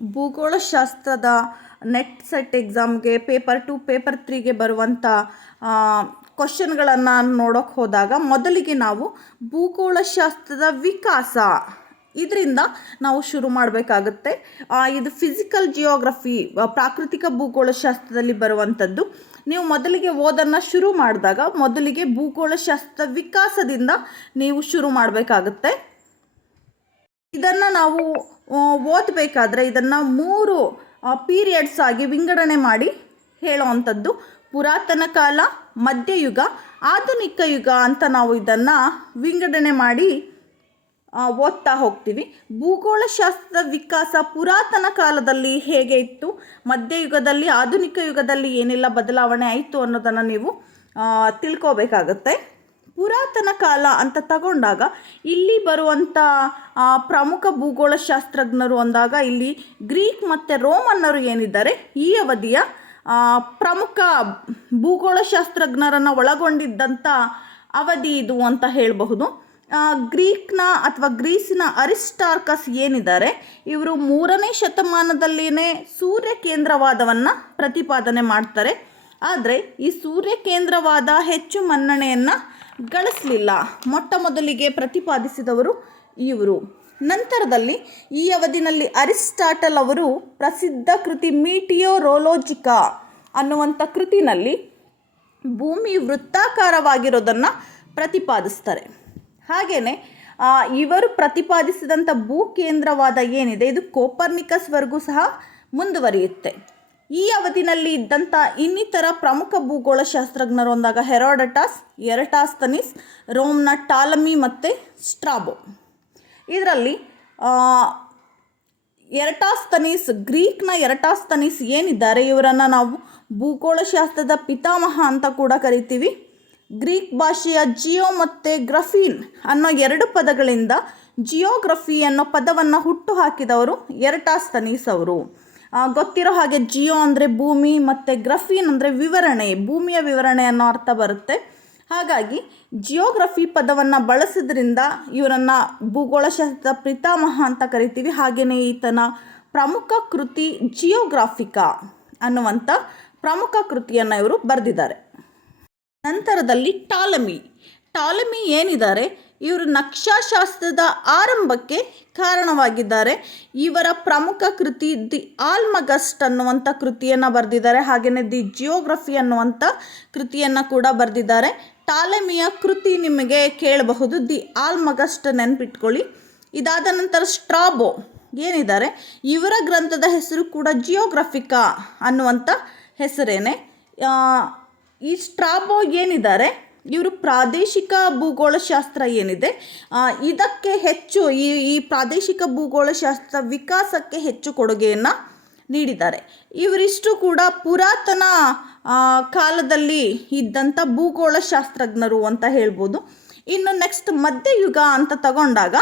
ಭೂಗೋಳಶಾಸ್ತ್ರದ net set ಎಕ್ಸಾಮ್ಗೆ paper 2 paper 3ಗೆ ಬರುವಂಥ ಕ್ವಶನ್ಗಳನ್ನು ನೋಡೋಕ್ಕೆ ಹೋದಾಗ ಮೊದಲಿಗೆ ನಾವು ಭೂಗೋಳಶಾಸ್ತ್ರದ ವಿಕಾಸ ಇದರಿಂದ ನಾವು ಶುರು ಮಾಡಬೇಕಾಗುತ್ತೆ. ಇದು ಫಿಸಿಕಲ್ ಜಿಯೋಗ್ರಫಿ ಪ್ರಾಕೃತಿಕ ಭೂಗೋಳಶಾಸ್ತ್ರದಲ್ಲಿ ಬರುವಂಥದ್ದು. ನೀವು ಮೊದಲಿಗೆ ಓದನ್ನು ಶುರು ಮಾಡಿದಾಗ ಮೊದಲಿಗೆ ಭೂಗೋಳಶಾಸ್ತ್ರದ ವಿಕಾಸದಿಂದ ನೀವು ಶುರು ಮಾಡಬೇಕಾಗುತ್ತೆ. ಇದನ್ನು ನಾವು ಓದಬೇಕಾದ್ರೆ ಇದನ್ನು 3 ಪೀರಿಯಡ್ಸ್ ಆಗಿ ವಿಂಗಡಣೆ ಮಾಡಿ ಹೇಳುವಂಥದ್ದು. ಪುರಾತನ ಕಾಲ, ಮಧ್ಯಯುಗ, ಆಧುನಿಕ ಯುಗ ಅಂತ ನಾವು ಇದನ್ನು ವಿಂಗಡಣೆ ಮಾಡಿ ಓದ್ತಾ ಹೋಗ್ತೀವಿ. ಭೂಗೋಳಶಾಸ್ತ್ರದ ವಿಕಾಸ ಪುರಾತನ ಕಾಲದಲ್ಲಿ ಹೇಗೆ ಇತ್ತು, ಮಧ್ಯಯುಗದಲ್ಲಿ, ಆಧುನಿಕ ಯುಗದಲ್ಲಿ ಏನೆಲ್ಲ ಬದಲಾವಣೆ ಆಯಿತು ಅನ್ನೋದನ್ನು ನೀವು ತಿಳ್ಕೋಬೇಕಾಗತ್ತೆ. ಪುರಾತನ ಕಾಲ ಅಂತ ತಗೊಂಡಾಗ ಇಲ್ಲಿ ಬರುವಂಥ ಪ್ರಮುಖ ಭೂಗೋಳಶಾಸ್ತ್ರಜ್ಞರು ಅಂದಾಗ ಇಲ್ಲಿ ಗ್ರೀಕ್ ಮತ್ತು ರೋಮನ್ನರು ಏನಿದ್ದಾರೆ ಈ ಅವಧಿಯ ಪ್ರಮುಖ ಭೂಗೋಳಶಾಸ್ತ್ರಜ್ಞರನ್ನು ಒಳಗೊಂಡಿದ್ದಂಥ ಅವಧಿ ಇದು ಅಂತ ಹೇಳಬಹುದು. ಗ್ರೀಕ್ನ ಅಥವಾ ಗ್ರೀಸಿನ ಅರಿಸ್ಟಾರ್ಕಸ್ ಏನಿದ್ದಾರೆ ಇವರು 3ನೇ ಶತಮಾನದಲ್ಲಿಯೇ ಸೂರ್ಯ ಕೇಂದ್ರವಾದವನ್ನು ಪ್ರತಿಪಾದನೆ ಮಾಡ್ತಾರೆ. ಆದರೆ ಈ ಸೂರ್ಯ ಕೇಂದ್ರವಾದ ಹೆಚ್ಚು ಮನ್ನಣೆಯನ್ನು ಗಳಿಸಲಿಲ್ಲ. ಮೊಟ್ಟ ಮೊದಲಿಗೆ ಪ್ರತಿಪಾದಿಸಿದವರು ಇವರು. ನಂತರದಲ್ಲಿ ಈ ಅವಧಿನಲ್ಲಿ ಅರಿಸ್ಟಾಟಲ್ ಅವರು ಪ್ರಸಿದ್ಧ ಕೃತಿ ಮೀಟಿಯೋರೋಲೋಜಿಕಾ ಅನ್ನುವಂಥ ಕೃತಿನಲ್ಲಿ ಭೂಮಿ ವೃತ್ತಾಕಾರವಾಗಿರೋದನ್ನು ಪ್ರತಿಪಾದಿಸ್ತಾರೆ. ಹಾಗೆಯೇ ಇವರು ಪ್ರತಿಪಾದಿಸಿದಂಥ ಭೂಕೇಂದ್ರವಾದ ಏನಿದೆ ಇದು ಕೋಪರ್ನಿಕಸ್ವರೆಗೂ ಸಹ ಮುಂದುವರಿಯುತ್ತೆ. ಈ ಅವಧಿನಲ್ಲಿ ಇದ್ದಂಥ ಇನ್ನಿತರ ಪ್ರಮುಖ ಭೂಗೋಳಶಾಸ್ತ್ರಜ್ಞರು ಅಂದಾಗ ಹೆರೋಡಟಸ್, ಎರಟಾಸ್ತನೀಸ್, ರೋಮ್ನ ಟಾಲಮಿ ಮತ್ತು ಸ್ಟ್ರಾಬೋ. ಇದರಲ್ಲಿ ಎರಟಾಸ್ತನೀಸ್, ಗ್ರೀಕ್ನ ಎರಟಾಸ್ತನೀಸ್ ಏನಿದ್ದಾರೆ ಇವರನ್ನು ನಾವು ಭೂಗೋಳಶಾಸ್ತ್ರದ ಪಿತಾಮಹ ಅಂತ ಕೂಡ ಕರಿತೀವಿ. ಗ್ರೀಕ್ ಭಾಷೆಯ ಜಿಯೋ ಮತ್ತು ಗ್ರಫೀನ್ ಅನ್ನೋ 2 ಪದಗಳಿಂದ ಜಿಯೋಗ್ರಫಿ ಅನ್ನೋ ಪದವನ್ನು ಹುಟ್ಟು ಹಾಕಿದವರು ಎರಟಾಸ್ತನೀಸ್ ಅವರು. ಗೊತ್ತಿರೋ ಹಾಗೆ ಜಿಯೋ ಅಂದರೆ ಭೂಮಿ ಮತ್ತು ಗ್ರಫೀನ್ ಅಂದರೆ ವಿವರಣೆ, ಭೂಮಿಯ ವಿವರಣೆ ಅನ್ನೋ ಅರ್ಥ ಬರುತ್ತೆ. ಹಾಗಾಗಿ ಜಿಯೋಗ್ರಫಿ ಪದವನ್ನು ಬಳಸೋದ್ರಿಂದ ಇವರನ್ನು ಭೂಗೋಳಶಾಸ್ತ್ರದ ಪಿತಾಮಹ ಅಂತ ಕರಿತೀವಿ. ಹಾಗೆಯೇ ಈತನ ಪ್ರಮುಖ ಕೃತಿ ಜಿಯೋಗ್ರಾಫಿಕಾ ಅನ್ನುವಂಥ ಪ್ರಮುಖ ಕೃತಿಯನ್ನು ಇವರು ಬರೆದಿದ್ದಾರೆ. ನಂತರದಲ್ಲಿ ಟಾಲಮಿ ಏನಿದ್ದಾರೆ ಇವರು ನಕ್ಷಾಶಾಸ್ತ್ರದ ಆರಂಭಕ್ಕೆ ಕಾರಣವಾಗಿದ್ದಾರೆ. ಇವರ ಪ್ರಮುಖ ಕೃತಿ ದಿ ಆಲ್ಮಗಸ್ಟ್ ಅನ್ನುವಂಥ ಕೃತಿಯನ್ನು ಬರೆದಿದ್ದಾರೆ. ಹಾಗೆಯೇ ದಿ ಜಿಯೋಗ್ರಫಿ ಅನ್ನುವಂಥ ಕೃತಿಯನ್ನು ಕೂಡ ಬರೆದಿದ್ದಾರೆ. ಟಾಲಮಿಯ ಕೃತಿ ನಿಮಗೆ ಕೇಳಬಹುದು, ದಿ ಆಲ್ಮಗಸ್ಟ್ ನೆನಪಿಟ್ಕೊಳ್ಳಿ. ಇದಾದ ನಂತರ ಸ್ಟ್ರಾಬೋ ಏನಿದ್ದಾರೆ ಇವರ ಗ್ರಂಥದ ಹೆಸರು ಕೂಡ ಜಿಯೋಗ್ರಫಿಕಾ ಅನ್ನುವಂಥ ಹೆಸರೇನೆ. ಈ ಸ್ಟ್ರಾಬೋ ಏನಿದ್ದಾರೆ ಇವರು ಪ್ರಾದೇಶಿಕ ಭೂಗೋಳಶಾಸ್ತ್ರ ಏನಿದೆ ಇದಕ್ಕೆ ಹೆಚ್ಚು ಈ ಪ್ರಾದೇಶಿಕ ಭೂಗೋಳಶಾಸ್ತ್ರ ವಿಕಾಸಕ್ಕೆ ಹೆಚ್ಚು ಕೊಡುಗೆಯನ್ನು ನೀಡಿದ್ದಾರೆ. ಇವರಿಷ್ಟು ಕೂಡ ಪುರಾತನ ಕಾಲದಲ್ಲಿ ಇದ್ದಂಥ ಭೂಗೋಳಶಾಸ್ತ್ರಜ್ಞರು ಅಂತ ಹೇಳ್ಬೋದು. ಇನ್ನು ನೆಕ್ಸ್ಟ್ ಮಧ್ಯಯುಗ ಅಂತ ತಗೊಂಡಾಗ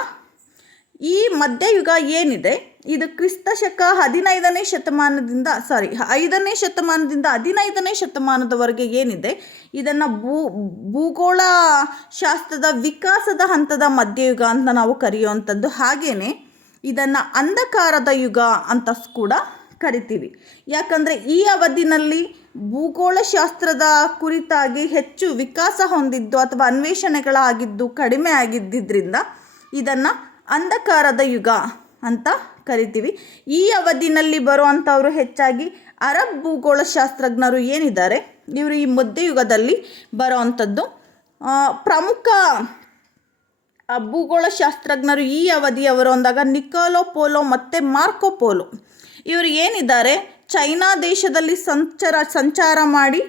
ಈ ಮಧ್ಯಯುಗ ಏನಿದೆ ಇದು ಕ್ರಿಸ್ತಶಕ 5ನೇ ಶತಮಾನದಿಂದ 15ನೇ ಶತಮಾನದವರೆಗೆ ಏನಿದೆ ಇದನ್ನು ಭೂಗೋಳಶಾಸ್ತ್ರದ ವಿಕಾಸದ ಹಂತದ ಮಧ್ಯಯುಗ ಅಂತ ನಾವು ಕರೆಯುವಂಥದ್ದು. ಹಾಗೆಯೇ ಇದನ್ನು ಅಂಧಕಾರದ ಯುಗ ಅಂತ ಕೂಡ ಕರಿತೀವಿ. ಯಾಕಂದರೆ ಈ ಅವಧಿನಲ್ಲಿ ಭೂಗೋಳಶಾಸ್ತ್ರದ ಕುರಿತಾಗಿ ಹೆಚ್ಚು ವಿಕಾಸ ಹೊಂದಿದ್ದು ಅಥವಾ ಅನ್ವೇಷಣೆಗಳಾಗಿದ್ದು ಕಡಿಮೆ ಆಗಿದ್ದರಿಂದ ಇದನ್ನು ಅಂಧಕಾರದ ಯುಗ ಅಂತ ಕರಿತೀವಿ. ಈ ಅವಧಿನಲ್ಲಿ ಬರುವಂಥವರು ಹೆಚ್ಚಾಗಿ ಅರಬ್ ಭೂಗೋಳಶಾಸ್ತ್ರಜ್ಞರು ಏನಿದ್ದಾರೆ ಇವರು ಈ ಮಧ್ಯಯುಗದಲ್ಲಿ ಬರುವಂಥದ್ದು. ಪ್ರಮುಖ ಭೂಗೋಳಶಾಸ್ತ್ರಜ್ಞರು ಈ ಅವಧಿಯವರು ಅಂದಾಗ ನಿಕೋಲೋ ಪೋಲೋ ಮತ್ತು ಮಾರ್ಕೋ ಪೋಲೋ ಇವರು ಏನಿದ್ದಾರೆ ಚೈನಾ ದೇಶದಲ್ಲಿ ಸಂಚಾರ ಮಾಡಿ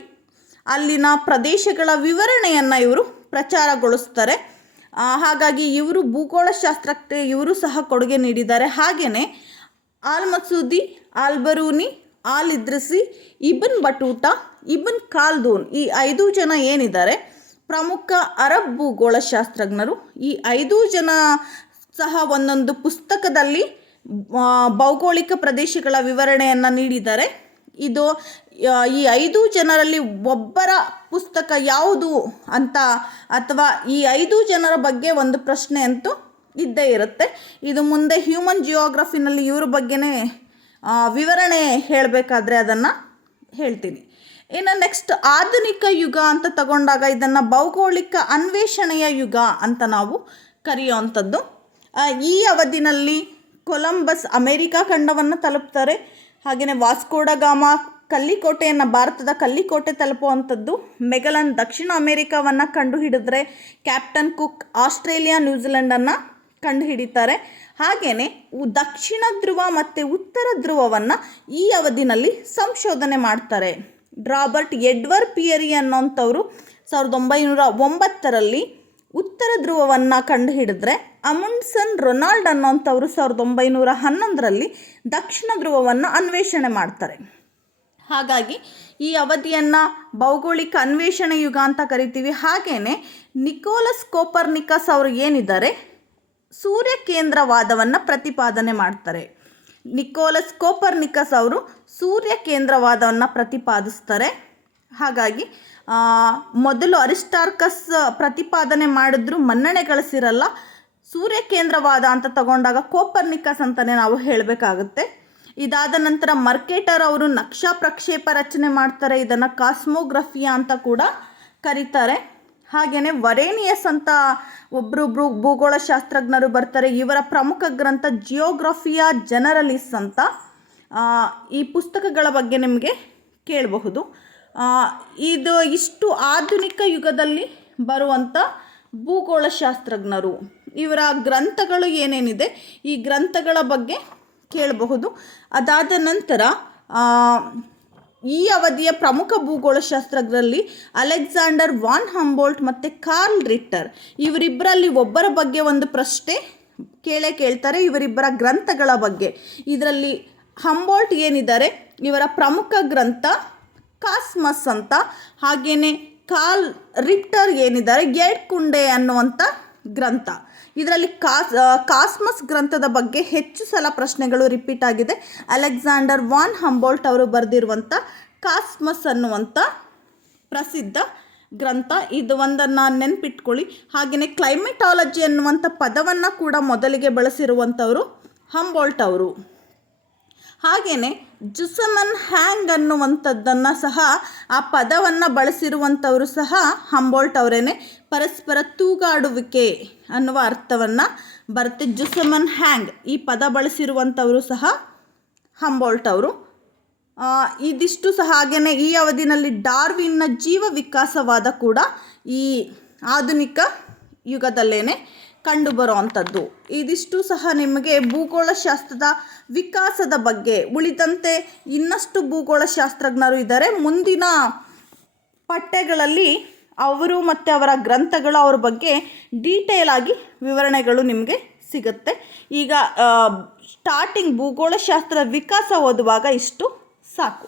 ಅಲ್ಲಿನ ಪ್ರದೇಶಗಳ ವಿವರಣೆಯನ್ನು ಇವರು ಪ್ರಚಾರಗೊಳಿಸ್ತಾರೆ. ಹಾಗಾಗಿ ಇವರು ಭೂಗೋಳಶಾಸ್ತ್ರಕ್ಕೆ ಇವರು ಸಹ ಕೊಡುಗೆ ನೀಡಿದ್ದಾರೆ. ಹಾಗೆಯೇ ಆಲ್-ಮಸೂದಿ, ಆಲ್-ಬರೂನಿ, ಆಲ್-ಇದ್ರಿಸಿ, ಇಬ್ನ್ ಬಟೂಟಾ, ಇಬ್ನ್ ಖಾಲ್ದೂನ್ ಈ 5 ಜನ ಏನಿದ್ದಾರೆ ಪ್ರಮುಖ ಅರಬ್ ಭೂಗೋಳಶಾಸ್ತ್ರಜ್ಞರು. ಈ 5 ಜನ ಸಹ ಒಂದೊಂದು ಪುಸ್ತಕದಲ್ಲಿ ಭೌಗೋಳಿಕ ಪ್ರದೇಶಗಳ ವಿವರಣೆಯನ್ನು ನೀಡಿದ್ದಾರೆ. ಇದು ಈ 5 ಜನರಲ್ಲಿ ಒಬ್ಬರ ಪುಸ್ತಕ ಯಾವುದು ಅಂತ ಅಥವಾ ಈ 5 ಜನರ ಬಗ್ಗೆ ಒಂದು ಪ್ರಶ್ನೆ ಅಂತೂ ಇದ್ದೇ ಇರುತ್ತೆ. ಇದು ಮುಂದೆ ಹ್ಯೂಮನ್ ಜಿಯೋಗ್ರಫಿನಲ್ಲಿ ಇವ್ರ ಬಗ್ಗೆನೇ ವಿವರಣೆ ಹೇಳಬೇಕಾದ್ರೆ ಅದನ್ನು ಹೇಳ್ತೀನಿ. ಇನ್ನು ನೆಕ್ಸ್ಟ್ ಆಧುನಿಕ ಯುಗ ಅಂತ ತಗೊಂಡಾಗ ಇದನ್ನು ಭೌಗೋಳಿಕ ಅನ್ವೇಷಣೆಯ ಯುಗ ಅಂತ ನಾವು ಕರೆಯುವಂಥದ್ದು. ಈ ಅವಧಿನಲ್ಲಿ ಕೊಲಂಬಸ್ ಅಮೇರಿಕಾ ಖಂಡವನ್ನು ತಲುಪ್ತಾರೆ. ಹಾಗೆಯೇ ವಾಸ್ಕೋಡಗಾಮ ಕಲ್ಲಿಕೋಟೆಯನ್ನು, ಭಾರತದ ಕಲ್ಲಿಕೋಟೆ ತಲುಪುವಂಥದ್ದು. ಮೆಗಲನ್ ದಕ್ಷಿಣ ಅಮೇರಿಕಾವನ್ನು ಕಂಡುಹಿಡಿದ್ರೆ ಕ್ಯಾಪ್ಟನ್ ಕುಕ್ ಆಸ್ಟ್ರೇಲಿಯಾ ನ್ಯೂಜಿಲೆಂಡನ್ನು ಕಂಡುಹಿಡಿತಾರೆ. ಹಾಗೆಯೇ ದಕ್ಷಿಣ ಧ್ರುವ ಮತ್ತು ಉತ್ತರ ಧ್ರುವವನ್ನು ಈ ಅವಧಿನಲ್ಲಿ ಸಂಶೋಧನೆ ಮಾಡ್ತಾರೆ. ರಾಬರ್ಟ್ ಎಡ್ವರ್ಡ್ ಪಿಯರಿ ಅನ್ನೋಂಥವ್ರು 1909ರಲ್ಲಿ ಉತ್ತರ ಧ್ರುವವನ್ನು ಕಂಡುಹಿಡಿದ್ರೆ ಅಮುಂಡ್ಸನ್ ರೊನಾಲ್ಡ್ ಅನ್ನೋಂಥವ್ರು 1911ರಲ್ಲಿ ದಕ್ಷಿಣ ಧ್ರುವವನ್ನು ಅನ್ವೇಷಣೆ ಮಾಡ್ತಾರೆ. ಹಾಗಾಗಿ ಈ ಅವಧಿಯನ್ನು ಭೌಗೋಳಿಕ ಅನ್ವೇಷಣೆ ಯುಗ ಅಂತ ಕರಿತೀವಿ. ಹಾಗೆಯೇ ನಿಕೋಲಸ್ ಕೋಪರ್ನಿಕಸ್ ಅವರು ಏನಿದ್ದಾರೆ ಸೂರ್ಯ ಕೇಂದ್ರವಾದವನ್ನು ಪ್ರತಿಪಾದನೆ ಮಾಡ್ತಾರೆ. ನಿಕೋಲಸ್ ಕೋಪರ್ನಿಕಸ್ ಅವರು ಸೂರ್ಯ ಕೇಂದ್ರವಾದವನ್ನು ಪ್ರತಿಪಾದಿಸ್ತಾರೆ. ಹಾಗಾಗಿ ಮೊದಲು ಅರಿಸ್ಟಾರ್ಕಸ್ ಪ್ರತಿಪಾದನೆ ಮಾಡಿದ್ರು ಮನ್ನಣೆ ಗಳಿಸಿರಲ್ಲ. ಸೂರ್ಯ ಕೇಂದ್ರವಾದ ಅಂತ ತಗೊಂಡಾಗ ಕೋಪರ್ನಿಕಸ್ ಅಂತಲೇ ನಾವು ಹೇಳಬೇಕಾಗುತ್ತೆ. ಇದಾದ ನಂತರ ಮರ್ಕೇಟರ್ ಅವರು ನಕ್ಷಾ ಪ್ರಕ್ಷೇಪ ರಚನೆ ಮಾಡ್ತಾರೆ. ಇದನ್ನು ಕಾಸ್ಮೋಗ್ರಫಿಯಾ ಅಂತ ಕೂಡ ಕರೀತಾರೆ. ಹಾಗೆಯೇ ವರೇನಿಯಸ್ ಅಂತ ಒಬ್ಬರೊಬ್ಬರು ಭೂಗೋಳಶಾಸ್ತ್ರಜ್ಞರು ಬರ್ತಾರೆ. ಇವರ ಪ್ರಮುಖ ಗ್ರಂಥ ಜಿಯೋಗ್ರಫಿಯಾ ಜನರಲಿಸ್ ಅಂತ. ಈ ಪುಸ್ತಕಗಳ ಬಗ್ಗೆ ನಿಮಗೆ ಕೇಳಬಹುದು. ಇಷ್ಟು ಆಧುನಿಕ ಯುಗದಲ್ಲಿ ಬರುವಂಥ ಭೂಗೋಳಶಾಸ್ತ್ರಜ್ಞರು. ಇವರ ಗ್ರಂಥಗಳು ಏನೇನಿದೆ ಈ ಗ್ರಂಥಗಳ ಬಗ್ಗೆ ಕೇಳಬಹುದು. ಅದಾದ ನಂತರ ಈ ಅವಧಿಯ ಪ್ರಮುಖ ಭೂಗೋಳಶಾಸ್ತ್ರಜ್ಞರಲ್ಲಿ ಅಲೆಕ್ಸಾಂಡರ್ ವಾನ್ ಹಂಬೋಲ್ಟ್ ಮತ್ತು ಕಾರ್ಲ್ ರಿಟ್ಟರ್, ಇವರಿಬ್ಬರಲ್ಲಿ ಒಬ್ಬರ ಬಗ್ಗೆ ಒಂದು ಪ್ರಶ್ನೆ ಕೇಳ್ತಾರೆ. ಇವರಿಬ್ಬರ ಗ್ರಂಥಗಳ ಬಗ್ಗೆ. ಇದರಲ್ಲಿ ಹಂಬೋಲ್ಟ್ ಏನಿದ್ದಾರೆ ಇವರ ಪ್ರಮುಖ ಗ್ರಂಥ ಕಾಸ್ಮಸ್ ಅಂತ. ಹಾಗೆಯೇ ಕಾರ್ಲ್ ರಿಟ್ಟರ್ ಏನಿದ್ದಾರೆ ಏಡ್ಕುಂಡೆ ಅನ್ನುವಂಥ ಗ್ರಂಥ. ಇದರಲ್ಲಿ ಕಾಸ್ಮಸ್ ಗ್ರಂಥದ ಬಗ್ಗೆ ಹೆಚ್ಚು ಸಲ ಪ್ರಶ್ನೆಗಳು ರಿಪೀಟ್ ಆಗಿದೆ. ಅಲೆಕ್ಸಾಂಡರ್ ವಾನ್ ಹಂಬೋಲ್ಟ್ ಅವರು ಬರೆದಿರುವಂಥ ಕಾಸ್ಮಸ್ ಅನ್ನುವಂಥ ಪ್ರಸಿದ್ಧ ಗ್ರಂಥ. ಇದು ಒಂದನ್ನು ನೆನಪಿಟ್ಕೊಳ್ಳಿ. ಹಾಗೆಯೇ ಕ್ಲೈಮೆಟಾಲಜಿ ಅನ್ನುವಂಥ ಪದವನ್ನು ಕೂಡ ಮೊದಲಿಗೆ ಬಳಸಿರುವಂಥವರು ಹಂಬೋಲ್ಟ್ ಅವರು. ಹಾಗೆಯೇ ಜುಸಮನ್ ಹ್ಯಾಂಗ್ ಅನ್ನುವಂಥದ್ದನ್ನು ಸಹ ಆ ಪದವನ್ನು ಬಳಸಿರುವಂಥವರು ಸಹ ಹಂಬೋಲ್ಟ್ ಅವರೇನೆ. ಪರಸ್ಪರ ತೂಗಾಡುವಿಕೆ ಅನ್ನುವ ಅರ್ಥವನ್ನು ಬರುತ್ತೆ. ಜುಸಮನ್ ಹ್ಯಾಂಗ್ ಈ ಪದ ಬಳಸಿರುವಂಥವರು ಸಹ ಹಂಬೋಲ್ಟ್ ಅವರು. ಇದಿಷ್ಟು ಸಹ. ಹಾಗೆಯೇ ಈ ಅವಧಿನಲ್ಲಿ ಡಾರ್ವಿನ್ನ ಜೀವ ವಿಕಾಸವಾದ ಕೂಡ ಈ ಆಧುನಿಕ ಯುಗದಲ್ಲೇ ಕಂಡುಬರುವಂಥದ್ದು. ಇದಿಷ್ಟು ಸಹ ನಿಮಗೆ ಭೂಗೋಳಶಾಸ್ತ್ರದ ವಿಕಾಸದ ಬಗ್ಗೆ. ಉಳಿದಂತೆ ಇನ್ನಷ್ಟು ಭೂಗೋಳಶಾಸ್ತ್ರಜ್ಞರು ಇದ್ದಾರೆ. ಮುಂದಿನ ಪಠ್ಯಗಳಲ್ಲಿ ಅವರು ಮತ್ತು ಅವರ ಗ್ರಂಥಗಳು ಅವ್ರ ಬಗ್ಗೆ ಡೀಟೇಲ್ ಆಗಿ ವಿವರಣೆಗಳು ನಿಮಗೆ ಸಿಗುತ್ತೆ. ಈಗ ಸ್ಟಾರ್ಟಿಂಗ್ ಭೂಗೋಳಶಾಸ್ತ್ರ ವಿಕಾಸ ಓದುವಾಗ ಇಷ್ಟು ಸಾಕು.